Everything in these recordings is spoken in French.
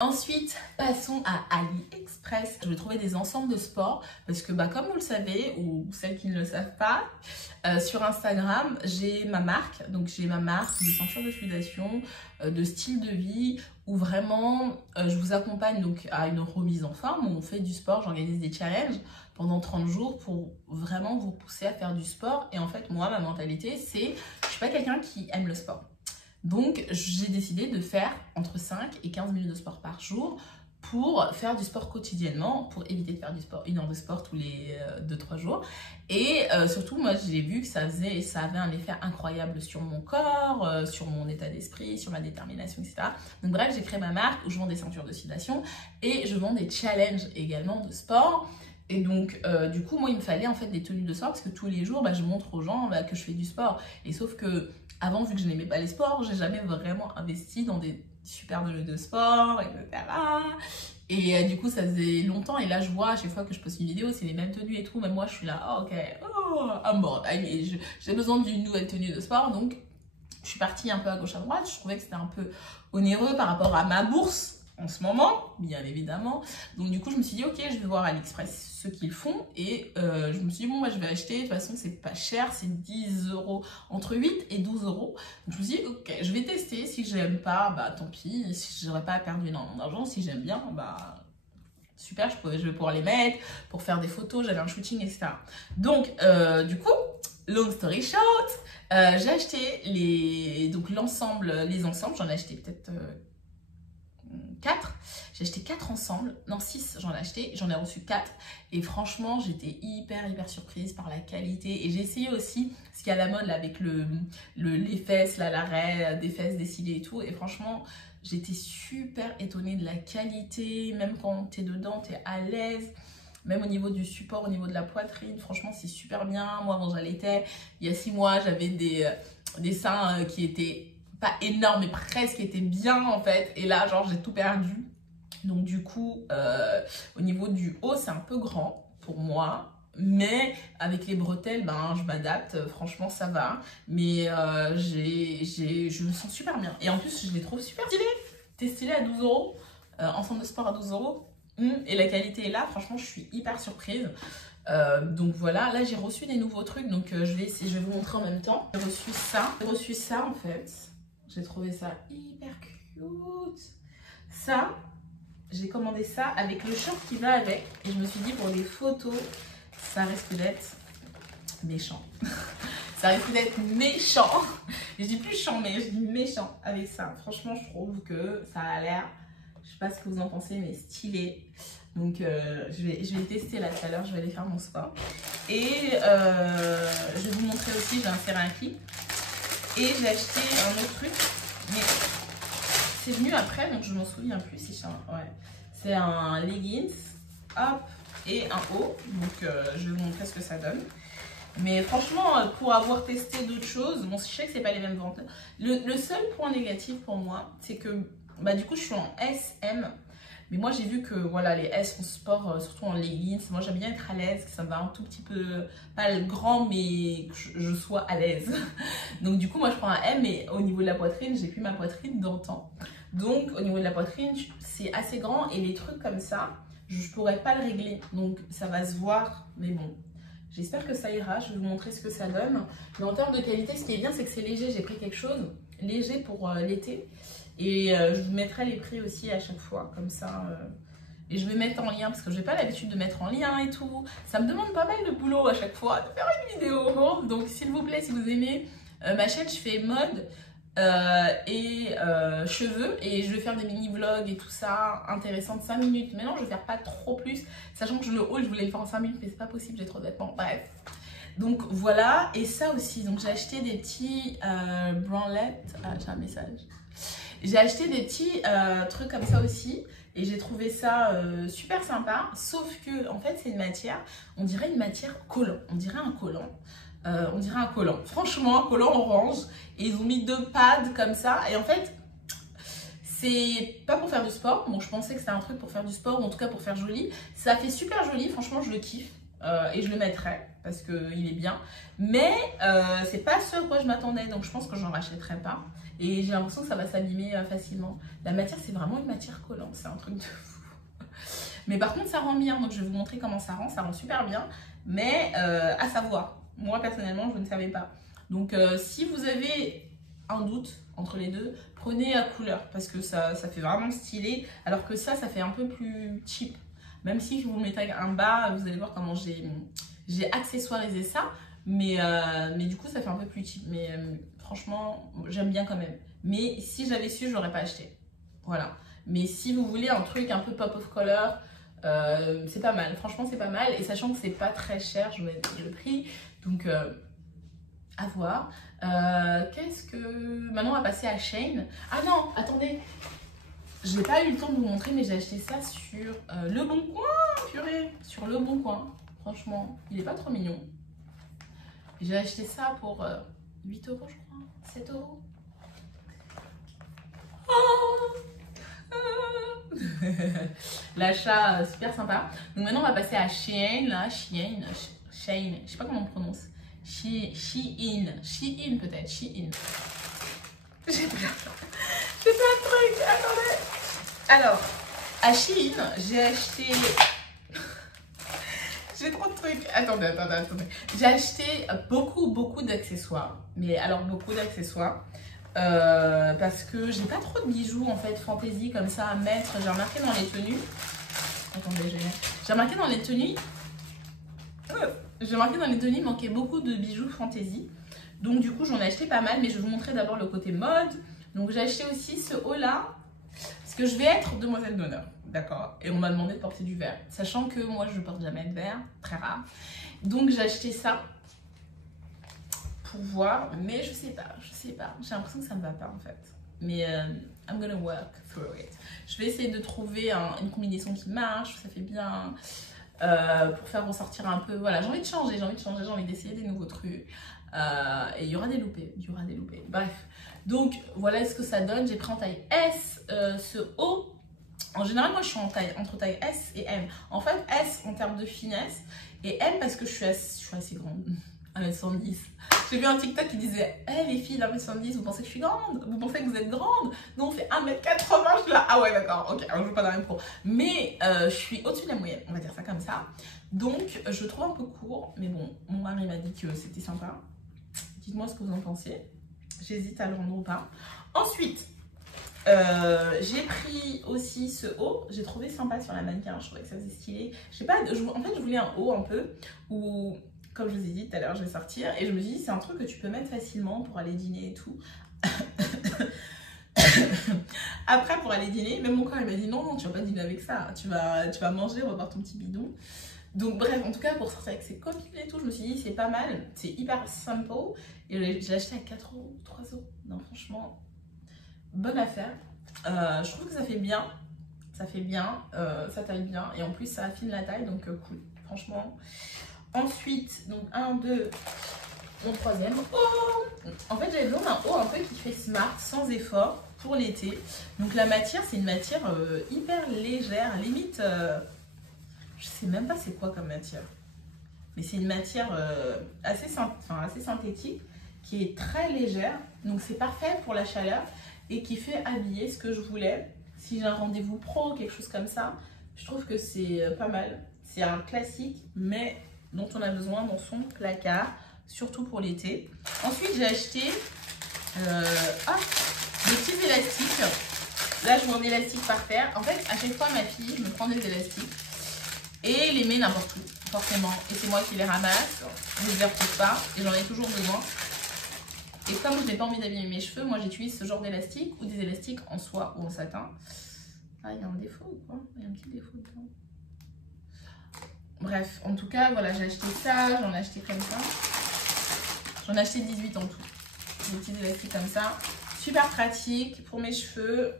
Ensuite, passons à AliExpress. Je vais trouver des ensembles de sport parce que comme vous le savez, ou celles qui ne le savent pas, sur Instagram, j'ai ma marque. Donc j'ai ma marque de ceinture de sudation, de style de vie, où vraiment je vous accompagne donc à une remise en forme, où on fait du sport, j'organise des challenges pendant 30 jours pour vraiment vous pousser à faire du sport. Et en fait, moi, ma mentalité, c'est je suis pas quelqu'un qui aime le sport. Donc, j'ai décidé de faire entre 5 et 15 minutes de sport par jour pour faire du sport quotidiennement, pour éviter de faire du sport, 1 heure de sport tous les 2-3 jours. Et surtout, moi, j'ai vu que ça avait un effet incroyable sur mon corps, sur mon état d'esprit, sur ma détermination, etc. Donc bref, j'ai créé ma marque où je vends des ceintures de sudation et je vends des challenges également de sport. Et donc, du coup, moi, il me fallait en fait des tenues de sport parce que tous les jours, je montre aux gens que je fais du sport. Et sauf que avant, vu que je n'aimais pas les sports, j'ai jamais vraiment investi dans des super tenues de sport, etc. Et du coup, ça faisait longtemps. Et là, je vois à chaque fois que je poste une vidéo, c'est les mêmes tenues et tout. Même moi, je suis là, oh, ok, oh, I'm bored. J'ai besoin d'une nouvelle tenue de sport. Donc, je suis partie un peu à gauche à droite. Je trouvais que c'était un peu onéreux par rapport à ma bourse en ce moment, bien évidemment. Donc du coup, je me suis dit, ok, je vais voir AliExpress ce qu'ils font. Et je me suis dit, bon, moi, je vais acheter. De toute façon, c'est pas cher, c'est 10 €, entre 8 et 12 euros. Donc je me suis dit, ok, je vais tester. Si j'aime pas, tant pis. Si j'aurais pas perdu énormément d'argent, si j'aime bien, super, je vais pouvoir les mettre pour faire des photos. J'avais un shooting, etc. Donc, du coup, long story short, j'ai acheté l'ensemble, les ensembles. J'en ai acheté peut-être 4. J'ai acheté 4 ensemble, non 6 j'en ai acheté, j'en ai reçu 4 et franchement j'étais hyper surprise par la qualité. Et j'ai essayé aussi ce qui est à la mode là, avec les fesses, là, l'arrêt des fesses, des cils et tout, et franchement j'étais super étonnée de la qualité. Même quand t'es dedans, t'es à l'aise. Même au niveau du support, au niveau de la poitrine, franchement c'est super bien. Moi avant j'allaitais, il y a 6 mois, j'avais des seins qui étaient pas énorme, mais presque était bien en fait. Et là, genre, j'ai tout perdu. Donc du coup, au niveau du haut, c'est un peu grand pour moi. Mais avec les bretelles, je m'adapte. Franchement, ça va. Mais je me sens super bien. Et en plus, je les trouve super stylés. T'es stylé à 12 €. Ensemble de sport à 12 €. Et la qualité est là. Franchement, je suis hyper surprise. Donc voilà, là j'ai reçu des nouveaux trucs. Donc je vais vous montrer en même temps. J'ai reçu ça en fait. J'ai trouvé ça hyper cute. Ça, j'ai commandé ça avec le short qui va avec. Et je me suis dit, pour des photos, ça risque d'être méchant. Ça risque d'être méchant. Je dis plus chiant, mais je dis méchant avec ça. Franchement, je trouve que ça a l'air, je sais pas ce que vous en pensez, mais stylé. Donc, je vais tester là tout à l'heure. Je vais aller faire mon sport. Et je vais vous montrer aussi, j'ai inséré un clip. Et j'ai acheté un autre truc, mais c'est venu après, donc je m'en souviens plus si c'est un leggings, hop, et un haut. Donc je vais vous montrer ce que ça donne. Mais franchement, pour avoir testé d'autres choses, bon, je sais que c'est pas les mêmes ventes. Le seul point négatif pour moi, c'est que du coup je suis en SM. Mais moi j'ai vu que voilà, les S en sport, surtout en leggings, moi j'aime bien être à l'aise, que ça me va un tout petit peu, pas le grand, mais que je sois à l'aise. Donc du coup moi je prends un M, mais au niveau de la poitrine, j'ai plus ma poitrine d'antan. Donc au niveau de la poitrine, c'est assez grand et les trucs comme ça, je pourrais pas le régler. Donc ça va se voir, mais bon. J'espère que ça ira, je vais vous montrer ce que ça donne. Mais en termes de qualité, ce qui est bien, c'est que c'est léger. J'ai pris quelque chose léger pour l'été. Et je vous mettrai les prix aussi à chaque fois, comme ça. Et je vais mettre en lien, parce que je n'ai pas l'habitude de mettre en lien et tout. Ça me demande pas mal de boulot à chaque fois de faire une vidéo. Donc s'il vous plaît, si vous aimez ma chaîne, je fais mode et cheveux. Et je vais faire des mini-vlogs et tout ça, intéressant de 5 minutes. Mais non, je vais faire pas trop plus. Sachant que le haul, je voulais le faire en 5 minutes, mais c'est pas possible, j'ai trop de vêtements. Bref. Donc voilà, et ça aussi. Donc j'ai acheté des petits branlettes. Ah, j'ai un message. J'ai acheté des petits trucs comme ça aussi. Et j'ai trouvé ça super sympa. Sauf que, en fait, c'est une matière, on dirait une matière collant. On dirait un collant. Franchement, un collant orange. Et ils ont mis 2 pads comme ça. Et en fait, c'est pas pour faire du sport. Bon, je pensais que c'était un truc pour faire du sport, ou en tout cas pour faire joli. Ça fait super joli. Franchement, je le kiffe. Et je le mettrai parce qu'il est bien. Mais c'est pas ce à quoi je m'attendais. Donc, je pense que j'en rachèterai pas. Et j'ai l'impression que ça va s'abîmer facilement. La matière, c'est vraiment une matière collante, c'est un truc de fou. Mais par contre, ça rend bien, donc je vais vous montrer comment ça rend super bien. Mais à savoir, moi personnellement, je ne savais pas. Donc si vous avez un doute entre les deux, prenez à couleur parce que ça fait vraiment stylé. Alors que ça fait un peu plus cheap. Même si vous mettez un bas, vous allez voir comment j'ai accessoirisé ça. Mais du coup, ça fait un peu plus cheap. Mais franchement, j'aime bien quand même. Mais si j'avais su, je l'aurais pas acheté. Voilà. Mais si vous voulez un truc un peu pop of color, c'est pas mal. Franchement, c'est pas mal. Et sachant que c'est pas très cher, je vous ai dit le prix. Donc, à voir. Qu'est-ce que... Maintenant, on va passer à Shein. Ah non, attendez. Je n'ai pas eu le temps de vous montrer, mais j'ai acheté ça sur Le Bon Coin. Purée, sur Le Bon Coin. Franchement, il est pas trop mignon. J'ai acheté ça pour 8 euros, je crois. 7 euros. L'achat super sympa. Donc maintenant, on va passer à Shein. Là, Shein. Je sais pas comment on prononce. Shein peut-être. Shein. J'ai plein de trucs. Attendez. Alors, à Shein, j'ai acheté... J'ai trop de trucs. Attendez. J'ai acheté beaucoup d'accessoires. Mais alors, beaucoup d'accessoires. Parce que j'ai pas trop de bijoux, en fait, fantaisie comme ça à mettre. J'ai remarqué dans les tenues... Attendez, j'ai remarqué dans les tenues... il manquait beaucoup de bijoux fantaisie. Donc du coup, j'en ai acheté pas mal, mais je vais vous montrer d'abord le côté mode. Donc j'ai acheté aussi ce haut-là, parce que je vais être demoiselle d'honneur, d'accord? Et on m'a demandé de porter du vert, sachant que moi, je porte jamais de vert, très rare. Donc j'ai acheté ça pour voir, mais je sais pas. J'ai l'impression que ça me va pas en fait. Mais I'm gonna work through it. Je vais essayer de trouver une combinaison qui marche, ça fait bien... pour faire ressortir un peu, voilà, j'ai envie de changer, j'ai envie d'essayer des nouveaux trucs et il y aura des loupés, bref, donc voilà ce que ça donne. J'ai pris en taille S, ce haut, en général moi je suis entre taille S et M, en fait S en termes de finesse et M parce que je suis assez grande, 1m110. J'ai vu un TikTok qui disait hey, les filles d'1m70, vous pensez que je suis grande? Vous pensez que vous êtes grande? Nous on fait 1m80, je suis là, ah ouais d'accord, ok, alors je joue pas dans la pro. Mais je suis au-dessus de la moyenne, on va dire ça comme ça. Donc je trouve un peu court, mais bon, mon mari m'a dit que c'était sympa. Dites-moi ce que vous en pensez. J'hésite à le rendre ou pas. Ensuite, j'ai pris aussi ce haut, j'ai trouvé sympa sur la mannequin, je trouvais que ça faisait stylé. Je sais pas, en fait je voulais un haut un peu où... Comme je vous ai dit tout à l'heure, je vais sortir et je me suis dit c'est un truc que tu peux mettre facilement pour aller dîner et tout. Après pour aller dîner, même mon corps il m'a dit non, tu vas pas dîner avec ça, tu vas manger, on va boire ton petit bidon. Donc bref, en tout cas pour sortir avec ses copines et tout, je me suis dit c'est pas mal, c'est hyper simple. Et j'ai acheté à 4 euros, 3 euros. Non franchement, bonne affaire. Je trouve que ça fait bien, ça taille bien et en plus ça affine la taille donc cool, franchement. Ensuite, donc 1, 2, mon troisième haut. En fait, j'avais besoin d'un haut un peu qui fait smart, sans effort, pour l'été. Donc la matière, c'est une matière hyper légère, limite, je sais même pas c'est quoi comme matière. Mais c'est une matière assez synthétique, qui est très légère. Donc c'est parfait pour la chaleur et qui fait habiller ce que je voulais. Si j'ai un rendez-vous pro, quelque chose comme ça, je trouve que c'est pas mal. C'est un classique, mais... dont on a besoin dans son placard, surtout pour l'été. Ensuite, j'ai acheté des petits élastiques. Là, je vois un élastique par terre. En fait, à chaque fois, ma fille me prend des élastiques et les met n'importe où, forcément. Et c'est moi qui les ramasse, je ne les retrouve pas et j'en ai toujours besoin. Et comme je n'ai pas envie d'abîmer mes cheveux, moi, j'utilise ce genre d'élastique ou des élastiques en soie ou en satin. Ah, il y a un défaut ou quoi? Il y a un petit défaut dedans. Bref, en tout cas, voilà, j'ai acheté ça, j'en ai acheté comme ça. J'en ai acheté 18 en tout. Des petits élastiques comme ça. Super pratique pour mes cheveux.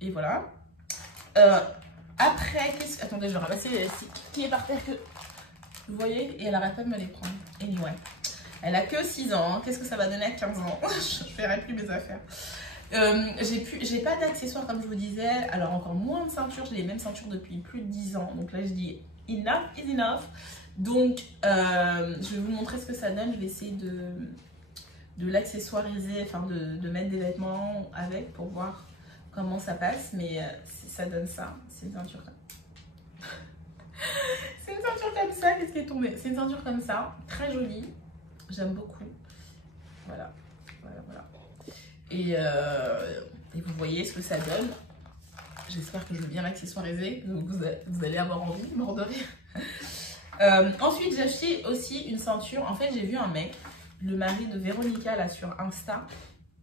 Et voilà. Après, attendez, je vais ramasser l'élastique qui est par terre que... Vous voyez? Et elle arrête pas de me les prendre. Anyway. Elle a que 6 ans. Hein. Qu'est-ce que ça va donner à 15 ans? Je ferai plus mes affaires. J'ai pas d'accessoires comme je vous disais, alors encore moins de ceinture, j'ai les mêmes ceintures depuis plus de 10 ans, donc là je dis enough is enough. Donc je vais vous montrer ce que ça donne, je vais essayer de l'accessoiriser, enfin de mettre des vêtements avec pour voir comment ça passe. Mais ça donne ça. C'est une ceinture comme c'est une ceinture comme ça. Qu'est-ce qui est tombé? C'est une ceinture comme ça, très jolie. J'aime beaucoup. Voilà, voilà, voilà. Et vous voyez ce que ça donne. J'espère que je vais bien l'accessoiriser. Vous allez avoir envie, mort de rire. Ensuite, j'ai acheté aussi une ceinture. En fait, j'ai vu un mec, le mari de Véronica, là, sur Insta.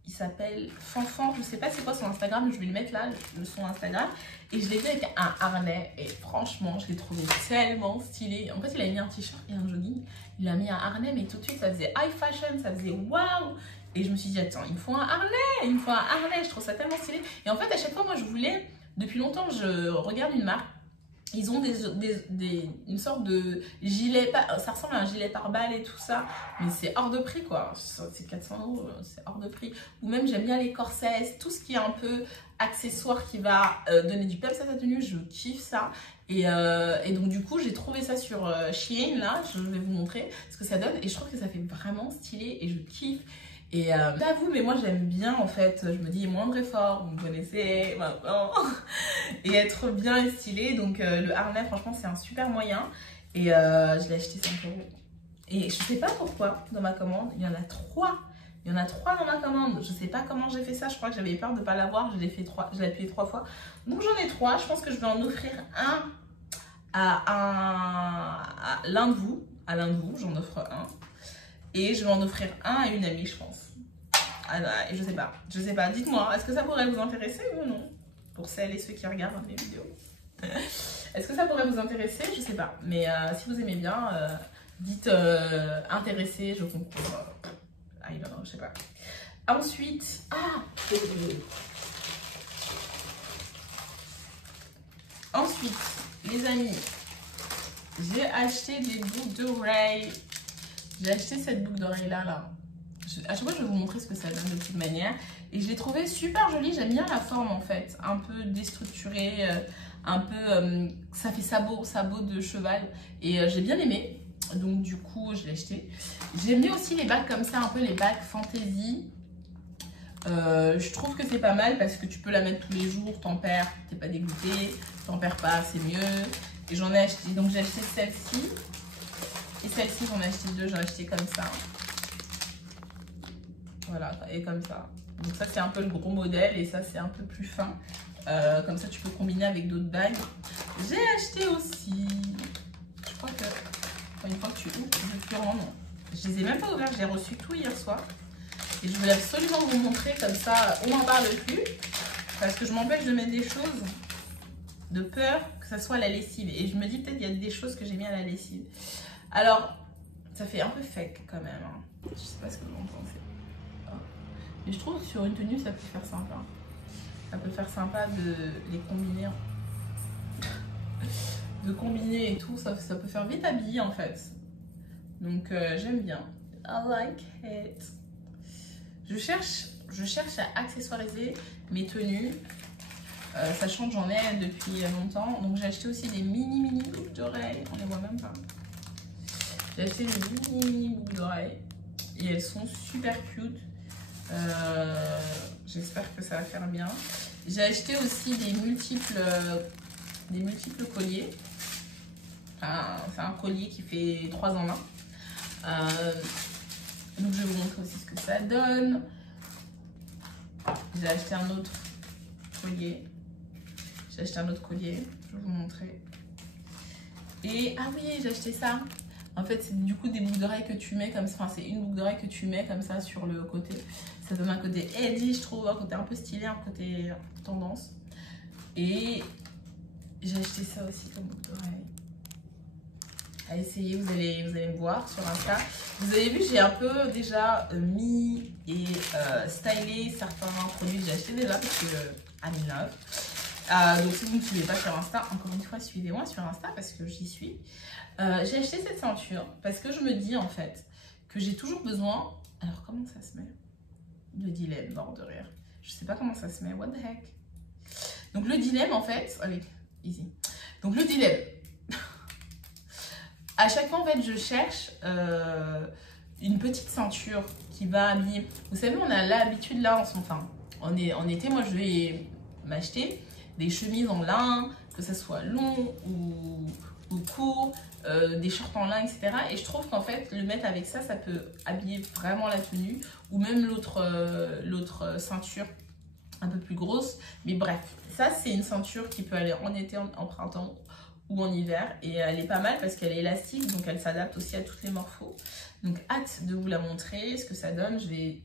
Il s'appelle Fanfan. Je sais pas c'est quoi son Instagram, mais je vais lui mettre là, son Instagram. Et je l'ai vu avec un harnais. Et franchement, je l'ai trouvé tellement stylé. En fait, il a mis un t-shirt et un jogging. Il a mis un harnais, mais tout de suite, ça faisait high fashion. Ça faisait waouh. Et je me suis dit, attends, il me faut un harnais. Il me faut un harnais. Je trouve ça tellement stylé. Et en fait, à chaque fois, moi, je voulais... Depuis longtemps, je regarde une marque. Ils ont une sorte de gilet, ça ressemble à un gilet pare-balles et tout ça, mais c'est hors de prix quoi, c'est 400 €, c'est hors de prix. Ou même j'aime bien les corsets, tout ce qui est un peu accessoire qui va donner du peps à ta tenue, je kiffe ça. Et donc du coup j'ai trouvé ça sur Shein là, je vais vous montrer ce que ça donne et je trouve que ça fait vraiment stylé et je kiffe. Et pas vous, mais moi j'aime bien en fait, je me dis moindre effort, vous me connaissez maintenant, et être bien et stylé. Donc le harnais, franchement, c'est un super moyen. Et je l'ai acheté 5 €. Et je sais pas pourquoi, dans ma commande, il y en a 3. Il y en a 3 dans ma commande. Je sais pas comment j'ai fait ça, je crois que j'avais peur de pas l'avoir, je l'ai appuyé 3 fois. Donc j'en ai 3, je pense que je vais en offrir un à l'un de vous. À l'un de vous, j'en offre un. Et je vais en offrir un à une amie, je pense. Et je sais pas. Dites-moi, est-ce que ça pourrait vous intéresser ou non? Pour celles et ceux qui regardent mes vidéos. Est-ce que ça pourrait vous intéresser? Je sais pas. Mais si vous aimez bien, dites intéressé, je comprends. I don't know, je sais pas. Ensuite, ensuite, les amis, j'ai acheté des boucles d'oreilles. J'ai acheté cette boucle d'oreille là. À chaque fois, je vais vous montrer ce que ça donne de toute manière. Et je l'ai trouvée super jolie. J'aime bien la forme en fait. Un peu déstructurée. Un peu... ça fait sabot de cheval. Et j'ai bien aimé. Donc du coup, je l'ai acheté. J'aime bien aussi les bagues comme ça. Un peu les bagues fantasy. Je trouve que c'est pas mal parce que tu peux la mettre tous les jours. T'en perds, t'es pas dégoûté. T'en perds pas, c'est mieux. Et j'en ai acheté. Donc j'ai acheté celle-ci. Et celle-ci, j'en ai acheté 2, j'ai acheté comme ça. Voilà, et comme ça. Donc ça, c'est un peu le gros modèle et ça, c'est un peu plus fin. Comme ça, tu peux combiner avec d'autres bagues. J'ai acheté aussi... Je crois que... Une fois que tu ouvres, tu rentres. Je les ai même pas ouverts, j'ai reçu tout hier soir. Et je voulais absolument vous montrer, comme ça, on n'en parle plus. Parce que je m'empêche de mettre des choses de peur que ça soit à la lessive. Et je me dis, peut-être, il y a des choses que j'ai mis à la lessive. Alors, ça fait un peu fake quand même. Hein. Je sais pas ce que vous en pensez. Oh. Mais je trouve que sur une tenue, ça peut faire sympa. Ça peut faire sympa de les combiner. De combiner et tout, ça peut faire vite habillé en fait. Donc j'aime bien. I like it. Je cherche à accessoiriser mes tenues. Sachant que j'en ai depuis longtemps. Donc j'ai acheté aussi des mini boucles d'oreilles. On les voit même pas. J'ai acheté des mini boucles d'oreilles et elles sont super cute. J'espère que ça va faire bien. J'ai acheté aussi des multiples colliers. C'est un collier qui fait 3 en 1. Donc je vais vous montrer aussi ce que ça donne. J'ai acheté un autre collier. Je vais vous montrer. Et ah oui, j'ai acheté ça. En fait, c'est du coup des boucles d'oreilles que tu mets comme ça. Enfin, c'est une boucle d'oreille que tu mets comme ça sur le côté. Ça donne un côté edgy, je trouve, un côté un peu stylé, un côté tendance. Et j'ai acheté ça aussi comme boucle d'oreille. À essayer, vous allez me voir sur Insta. Vous avez vu, j'ai un peu déjà mis et stylé certains produits que j'ai achetés déjà parce que I'm in love. Donc si vous ne me suivez pas sur Insta, encore une fois, suivez-moi sur Insta parce que j'y suis. J'ai acheté cette ceinture parce que je me dis en fait que j'ai toujours besoin... Alors comment ça se met? Le dilemme, bord de rire. Je sais pas comment ça se met, what the heck. Donc le dilemme en fait... Allez, easy. Donc le dilemme... À chaque fois en fait je cherche une petite ceinture qui va habiller. Vous savez, on a l'habitude là, en été, moi je vais m'acheter des chemises en lin, que ça soit long ou court, des shorts en lin, etc. Et je trouve qu'en fait, le mettre avec ça, ça peut habiller vraiment la tenue, ou même l'autre ceinture un peu plus grosse. Mais bref, ça c'est une ceinture qui peut aller en été, en printemps ou en hiver, et elle est pas mal parce qu'elle est élastique, donc elle s'adapte aussi à toutes les morphos. Donc hâte de vous la montrer, ce que ça donne. Je vais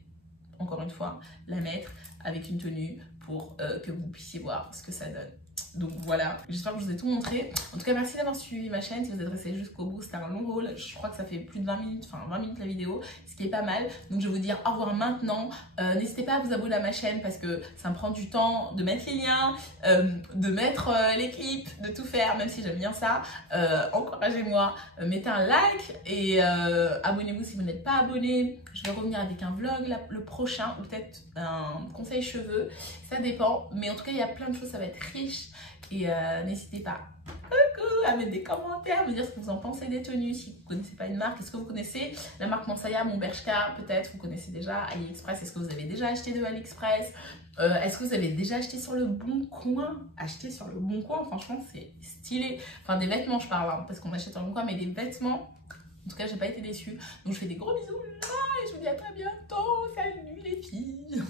encore une fois la mettre avec une tenue pour que vous puissiez voir ce que ça donne. Donc voilà, j'espère que je vous ai tout montré. En tout cas, merci d'avoir suivi ma chaîne. Si vous êtes resté jusqu'au bout, c'était un long haul. Je crois que ça fait plus de 20 minutes, enfin 20 minutes la vidéo, ce qui est pas mal. Donc je vais vous dire au revoir maintenant. N'hésitez pas à vous abonner à ma chaîne parce que ça me prend du temps de mettre les liens, de mettre les clips, de tout faire, même si j'aime bien ça. Encouragez-moi, mettez un like et abonnez-vous si vous n'êtes pas abonné. Je vais revenir avec un vlog le prochain, ou peut-être un conseil cheveux, ça dépend. Mais en tout cas, il y a plein de choses, ça va être riche. Et n'hésitez pas à mettre des commentaires, me dire ce que vous en pensez des tenues, si vous ne connaissez pas une marque. Est-ce que vous connaissez la marque Mansaya, mon Bershka, peut-être vous connaissez déjà AliExpress. Est-ce que vous avez déjà acheté de AliExpress? Est-ce que vous avez déjà acheté sur le Bon Coin? Acheter sur le Bon Coin, franchement c'est stylé. Enfin des vêtements je parle, hein, parce qu'on achète sur le Bon Coin, mais des vêtements, en tout cas j'ai pas été déçue. Donc je fais des gros bisous là, et je vous dis à très bientôt. Salut les filles.